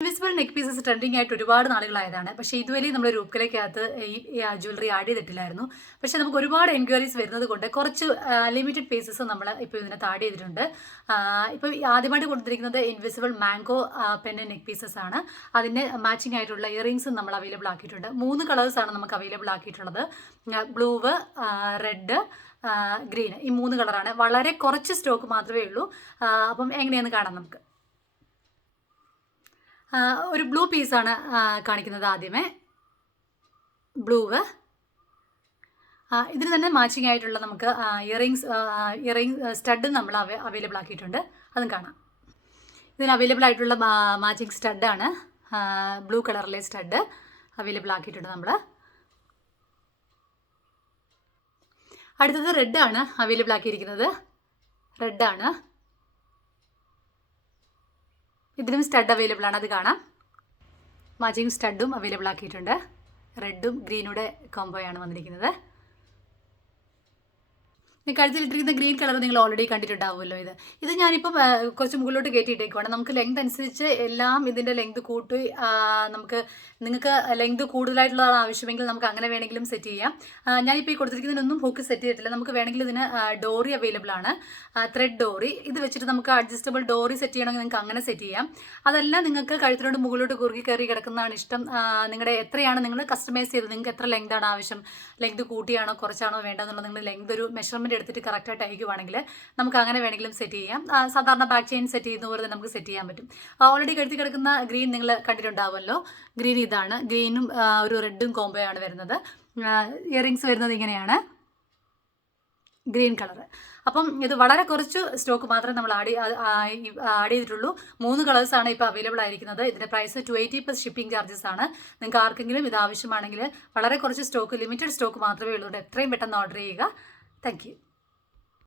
Invisible neck pieces trending ആയിട്ട് ഒരുപാട് നാളുകളായതാണ്. പക്ഷേ ഇതുവരെ നമ്മൾ രൂപക്കലയ്ക്കകത്ത് ഈ ജ്വല്ലറി ആഡ് ചെയ്തിട്ടില്ലായിരുന്നു. പക്ഷേ നമുക്ക് ഒരുപാട് എൻക്വയറീസ് വരുന്നത് കൊണ്ട് കുറച്ച് ലിമിറ്റഡ് പീസസ് നമ്മൾ ഇപ്പോൾ ഇതിനകത്ത് ആഡ് ചെയ്തിട്ടുണ്ട്. ഇപ്പോൾ ആദ്യമായിട്ട് കൊടുത്തിരിക്കുന്നത് invisible mango pen neck pieces ആണ്. അതിൻ്റെ മാച്ചിങ് ആയിട്ടുള്ള ഇയറിങ്സും നമ്മൾ അവൈലബിൾ ആക്കിയിട്ടുണ്ട്. 3 കളേഴ്സാണ് നമുക്ക് അവൈലബിൾ ആക്കിയിട്ടുള്ളത്. ബ്ലൂവ്, റെഡ്, ഗ്രീൻ, ഈ 3 കളറാണ്. വളരെ കുറച്ച് സ്റ്റോക്ക് മാത്രമേ ഉള്ളൂ. അപ്പം എങ്ങനെയാണെന്ന് കാണാം നമുക്ക്. ഒരു ബ്ലൂ പീസാണ് കാണിക്കുന്നത്. ആദ്യമേ ബ്ലൂവ്, ഇതിന് തന്നെ മാച്ചിങ് ആയിട്ടുള്ള നമുക്ക് ഇയറിംഗ് സ്റ്റഡ് നമ്മൾ അവൈലബിൾ ആക്കിയിട്ടുണ്ട്. അതും കാണാം. ഇതിന് അവൈലബിൾ ആയിട്ടുള്ള മാച്ചിങ് സ്റ്റഡാണ്. ബ്ലൂ കളറിലെ സ്റ്റഡ് അവൈലബിൾ ആക്കിയിട്ടുണ്ട് നമ്മൾ. അടുത്തത് റെഡാണ് അവൈലബിൾ ആക്കിയിരിക്കുന്നത്. റെഡാണ്, ഇതിനും സ്റ്റഡ് അവൈലബിൾ ആണ്. അത് കാണാം. മാച്ചിങ് സ്റ്റഡും അവൈലബിൾ ആക്കിയിട്ടുണ്ട്. റെഡും ഗ്രീനൂടെ കോംബോയാണ് വന്നിരിക്കുന്നത്. കഴുത്തിലിട്ടിരിക്കുന്ന ഗ്രീൻ കളർ നിങ്ങൾ ഓൾറെഡി കണ്ടിട്ടുണ്ടാവുമല്ലോ. ഇത് ഞാനിപ്പം കുറച്ച് മുകളിലോട്ട് കയറ്റിയിട്ടേക്കുവാണ്. നമുക്ക് ലെങ്ത് അനുസരിച്ച് എല്ലാം ഇതിൻ്റെ ലെങ്ത് കൂട്ടി നിങ്ങൾക്ക് ലെങ്ത് കൂടുതലായിട്ടുള്ളതാണ് ആവശ്യമെങ്കിൽ നമുക്ക് അങ്ങനെ വേണമെങ്കിലും സെറ്റ് ചെയ്യാം. ഞാനിപ്പോൾ ഈ കൊടുത്തിരിക്കുന്നതിനൊന്നും ഹൂക്ക് സെറ്റ് ചെയ്തിട്ടില്ല. നമുക്ക് വേണമെങ്കിൽ ഇതിന് ഡോറി അവൈലബിൾ ആണ്, ത്രെഡ് ഡോറി. ഇത് വെച്ചിട്ട് നമുക്ക് അഡ്ജസ്റ്റബിൾ ഡോറി സെറ്റ് ചെയ്യണമെങ്കിൽ നിങ്ങൾക്ക് അങ്ങനെ സെറ്റ് ചെയ്യാം. അതല്ല നിങ്ങൾക്ക് കഴുത്തിലോട്ട് മുകളിലോട്ട് കുറുകി കയറി കിടക്കുന്നതാണ് ഇഷ്ടം, നിങ്ങളുടെ എത്രയാണ് നിങ്ങൾ കസ്റ്റമൈസ് ചെയ്ത് നിങ്ങൾക്ക് എത്ര ലെങ്താണ് ആവശ്യം, ലെങ്ത് കൂട്ടിയാണോ കുറച്ചാണോ വേണ്ടതെന്നുള്ളത് നിങ്ങൾ ലെങ്ത് ഒരു മെഷർമെൻറ്റ് എടുത്തിട്ട് കറക്റ്റായിട്ട് അയക്കുവാണെങ്കിൽ നമുക്ക് അങ്ങനെ വേണമെങ്കിലും സെറ്റ് ചെയ്യാം. സാധാരണ ബാക്ക് ചെയിൻ സെറ്റ് ചെയ്യുന്ന പോലെ നമുക്ക് സെറ്റ് ചെയ്യാൻ പറ്റും. ഓൾറെഡി കഴുത്തി കിടക്കുന്ന ഗ്രീൻ നിങ്ങൾ കണ്ടിട്ടുണ്ടാവുമല്ലോ. ഗ്രീൻ ഇതാണ്. ഗ്രീനും ഒരു റെഡും കോംബോ ആണ് വരുന്നത്. ഇയറിങ്സ് വരുന്നത് ഇങ്ങനെയാണ്, ഗ്രീൻ കളർ. അപ്പം ഇത് വളരെ കുറച്ച് സ്റ്റോക്ക് മാത്രമേ നമ്മൾ ആഡ് ചെയ്തിട്ടുള്ളൂ. 3 കളേഴ്സാണ് ഇപ്പോൾ അവൈലബിൾ ആയിരിക്കുന്നത്. ഇതിൻ്റെ പ്രൈസ് 280 പ്ലസ് ഷിപ്പിംഗ് ചാർജസ് ആണ്. നിങ്ങൾക്ക് ആർക്കെങ്കിലും ഇത് ആവശ്യമാണെങ്കിൽ വളരെ കുറച്ച് സ്റ്റോക്ക്, ലിമിറ്റഡ് സ്റ്റോക്ക് മാത്രമേ ഉള്ളൂ. എത്രയും പെട്ടെന്ന് ഓർഡർ ചെയ്യുക. Thank you.